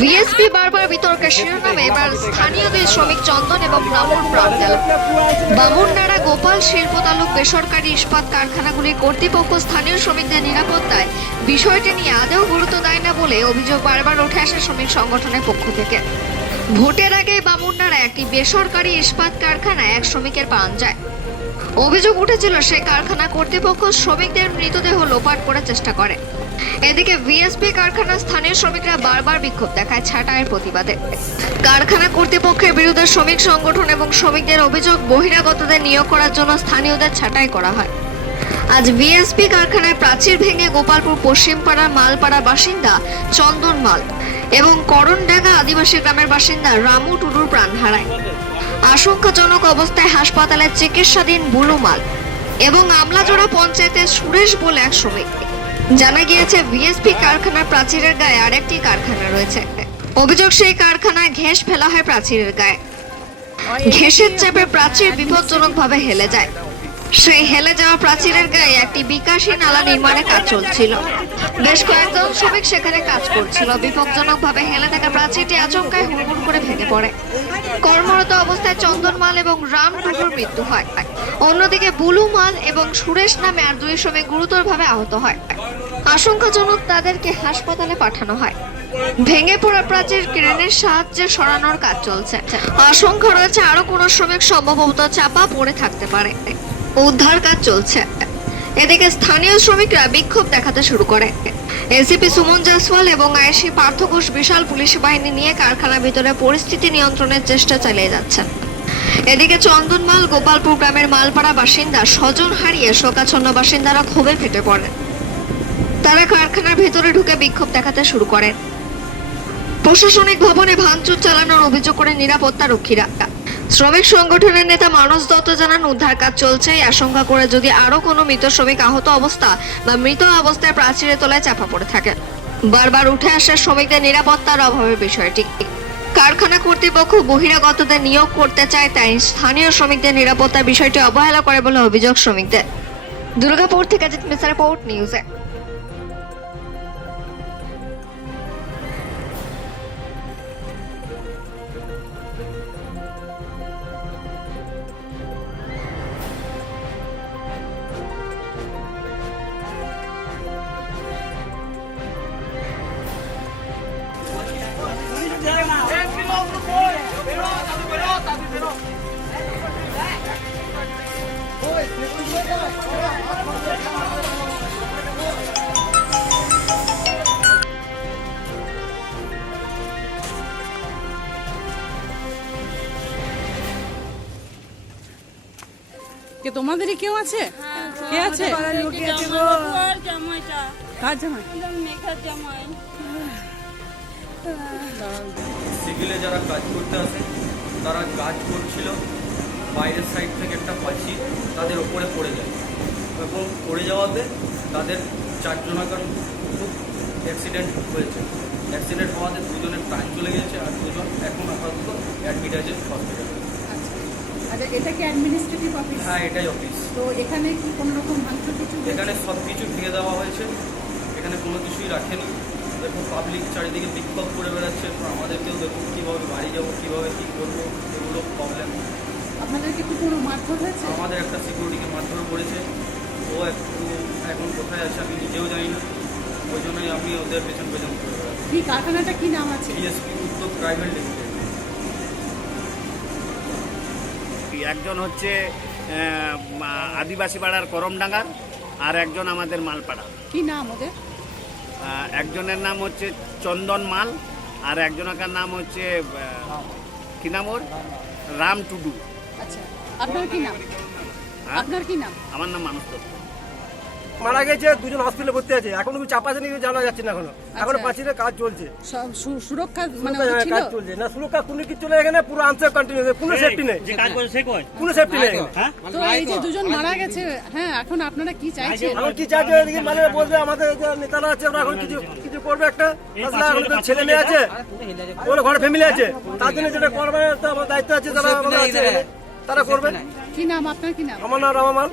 ভিএসপি বারবার বিতর্কের শিরোনামে এবার স্থানীয় দুই শ্রমিক চন্দন এবং ব্রাহ্মণ প্রাণ গেল গোপাল শিল্প তালুক বেসরকারি ইস্পাত কারখানাগুলির কর্তৃপক্ষ স্থানীয় শ্রমিকদের নিরাপত্তায় বিষয়টি নিয়ে আদৌ গুরুত্ব দেয় না বলে অভিযোগ বারবার উঠে আসে শ্রমিক সংগঠনের পক্ষ থেকে। ভোটের আগে বামুননাড়া একটি বেসরকারি ইস্পাত কারখানায় এক শ্রমিকের প্রাণ যায়। অভিযোগ উঠেছিল সেই কারখানা কর্তৃপক্ষ শ্রমিকদের মৃতদেহ লোপাট করার চেষ্টা করে। এদিকে ভিএসপি কারখানার স্থানীয় শ্রমিকরা বারবার বিক্ষোভ দেখায় ছাঁটাইয়ের প্রতিবাদে। কারখানা কর্তৃপক্ষের বিরুদ্ধে শ্রমিক সংগঠন এবং শ্রমিকদের অভিযোগ বহিরাগতদের নিয়োগ করার জন্য স্থানীয়দের ছাঁটাই করা হয়। আজ ভিএসপি কারখানায় প্রাচীর ভেঙে গোপালপুর পশ্চিমপাড়ার মালপাড়া বাসিন্দা চন্দন মাল এবং করণডাঙ্গা আদিবাসী গ্রামের বাসিন্দা রামু টুডুর প্রাণ হারায়। আশঙ্কাজনক অবস্থায় হাসপাতালে চিকিৎসাধীন বুলু মাল এবং আমলাজোড়া পঞ্চায়েতের সুরেশ বলে এক শ্রমিক। জানা গিয়েছে ভিএসপি কারখানার প্রাচীরের গায়ে আরেকটি কারখানা রয়েছে। অভিযোগ, সেই কারখানায় ঘেঁষ ফেলা হয় প্রাচীরের গায়ে। ঘেঁষের চাপে প্রাচীর বিপজ্জনকভাবে হেলে যায়। সেই হেলে যাওয়া প্রাচীরের গায়ে একটি বিকাশী নালা নির্মাণে কাজ চলছিল। বেশ কয়েকজন শ্রমিক সেখানে কাজ করছিল। বিপজ্জনকভাবে হেলে থাকা প্রাচীরটি আচমকায় হুড়মুড় করে ভেঙে পড়ে। কর্মরত অবস্থায় চন্দনমাল এবং রাম টুডুর মৃত্যু হয়। অন্যদিকে বুলু মাল এবং সুরেশ নামে আর দুই শ্রমিক গুরুতরভাবে আহত হয়। আশঙ্কাজনক তাদেরকে হাসপাতালে পাঠানো হয়। ভেঙে পড়া প্রাচীর ক্রেনের সাহায্যে সরানোর কাজ চলছে। আশঙ্কা রয়েছে আরও কোনো শ্রমিক সম্ভবত চাপা পড়ে থাকতে পারে। উদ্ধার কাজ চলছে। এদিকে স্থানীয় শ্রমিকরা বিক্ষোভ দেখাতে শুরু করে। এসিপি সুমন জয়সওয়াল এবং আয়েশি পার্থ ঘোষ বিশাল পুলিশ বাহিনী নিয়ে কারখানার ভিতরে পরিস্থিতি নিয়ন্ত্রণের চেষ্টা চালিয়ে যাচ্ছেন। এদিকে চন্দনমাল, গোপালপুর গ্রামের মালপাড়া বাসিন্দা স্বজন হারিয়ে শোকাচ্ছন্ন বাসিন্দারা ক্ষোভে ফেটে পড়েন। তারা কারখানার ভেতরে ঢুকে বিক্ষোভ দেখাতে শুরু করেন প্রশাসনিক ভবনে ভাঙচুর চালানোর অভিযোগ করে নিরাপত্তা রক্ষীরা। শ্রমিক সংগঠনের নেতা মানস দত্ত জানান, উদ্ধার কাজ চলছে আশঙ্কা করে যদি আরও কোনো মৃত শ্রমিক আহত অবস্থা বা মৃত অবস্থায় প্রাচীরের তলায় চাপা পড়ে থাকে। বারবার উঠে আসা শ্রমিকদের নিরাপত্তার অভাবের বিষয়টি। কারখানা কর্তৃপক্ষ বহিরাগতদের নিয়োগ করতে চায়, তাই স্থানীয় শ্রমিকদের নিরাপত্তার বিষয়টি অবহেলা করে বলে অভিযোগ শ্রমিকদের। দুর্গাপুর থেকে জিত মিসার রিপোর্ট, নিউজে কে তোমাদেরই কেউ আছে? কে আছে? কার জামাই? সিভিলে যারা কাজ করতে আসে তারা কাজ করছিল বাইরের সাইড থেকে একটা পাখি তাদের ওপরে পড়ে যায়। এবং পড়ে যাওয়াতে তাদের চারজনাকার খুব অ্যাক্সিডেন্ট হয়েছে। অ্যাক্সিডেন্ট হওয়াতে দুজনের প্রাণ চলে গেছে আর দুজন এখন আপাতত অ্যাডমিট আছে হসপিটালে আচ্ছা এটা কি অ্যাডমিনিস্ট্রেটিভ অফিস হ্যাঁ এটাই অফিস তো এখানে কি কোনো রকম ভাঙচুর কিছু এখানে সব কিছু ভেঙে দেওয়া হয়েছে। এখানে কোনো কিছুই রাখেনি। দেখুন পাবলিক চারিদিকে বিক্ষোভ করে বেড়াচ্ছে। তো আমাদেরকেও দেখুন কীভাবে বাড়ি যাব কীভাবে কী করব এগুলো প্রবলেম আপনাদেরকে কি কোনো মারধর হয়েছে? আমাদের একটা সিকিউরিটিকে মারধর করেছে। ও একটু এখন কোথায় আছে আমি নিজেও জানি না। ওই জন্যই আমি ওদের পেছন পেছন করে বেড়াচ্ছি। কারখানাটা কি নাম আছে? ডিএসপি উদ্যোগ প্রাইভেট লিমিটেড একজন হচ্ছে আদিবাসী পাড়ার করমডাঙ্গার আর একজন আমাদের মালপাড়া। কি নাম ওদের? একজনের নাম হচ্ছে চন্দন মাল আর একজনকার নাম হচ্ছে কি নাম ওর? রাম টুডু। আচ্ছা আপনার কি নাম? হ্যাঁ? আপনার কি নাম? আমার নাম মানুষ দত্ত। মারা গেছে দুজন হসপিটালে ভর্তি আছে। এখন কি চাপা আছে জানা যাচ্ছে না এখনও। এখন পাঁচিলের কাজ চলছে। সুরক্ষা মানে কাজ চলছে। না সুরক্ষা কোনো কিছু চলে এখানে পুরো আনসার কন্টিনিউ কোনো সেফটি নেই। কোনো সেফটি নেই। এখানে। তো এই যে দুজন মারা গেছে হ্যাঁ এখন আপনারা কি চাইছেন? এখন কি চাইছে এদিকে মানে বলবে আমাদের যে নেতারা আছে ওরা এখন কিছু কিছু করবে একটা। তাছাড়া এখন তো ছেলে মেয়ে আছে। ওর ঘরে ফ্যামিলি আছে। তার জন্য যেটা করবে তো আমার দায়িত্ব আছে যারা আমাদের আছে। তারা করবে। কি নাম আপনার কি নাম? আমার নাম রামামাল।